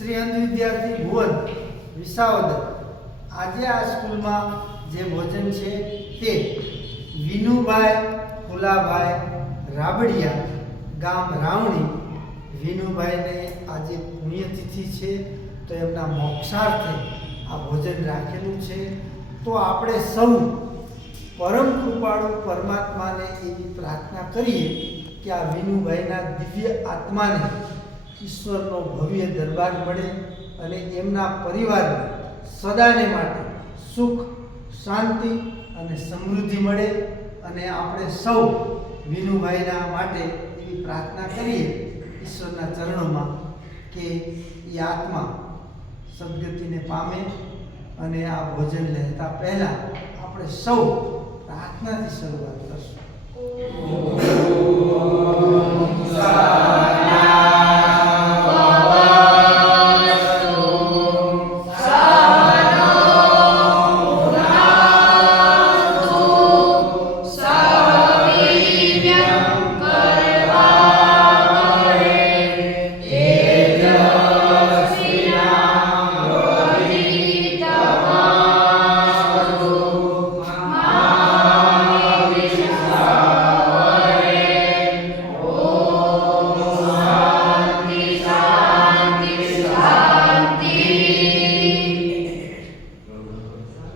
શ્રી અંધ વિદ્યાર્થી ભુવન વિસાવદર. આજે આ સ્કૂલમાં જે ભોજન છે તે વિનુભાઈ ફુલાભાઈ રાબડિયા ગામ રાવણી વિનુભાઈને આજે પુણ્યતિથિ છે તો એમના મોક્ષાર્થે આ ભોજન રાખેલું છે. તો આપણે સૌ પરમ કૃપાળુ પરમાત્માને એવી પ્રાર્થના કરીએ કે આ વિનુભાઈના દિવ્ય આત્માને ઈશ્વરનો ભવ્ય દરબાર મળે અને એમના પરિવારને સદાને માટે સુખ, શાંતિ અને સમૃદ્ધિ મળે અને આપણે સૌ વિનુભાઈના માટે એવી પ્રાર્થના કરીએ ઈશ્વરના ચરણોમાં કે એ આત્મા સદગતિને પામે અને આ ભોજન લેતા પહેલાં આપણે સૌ પ્રાર્થનાથી શરૂઆત કરશું.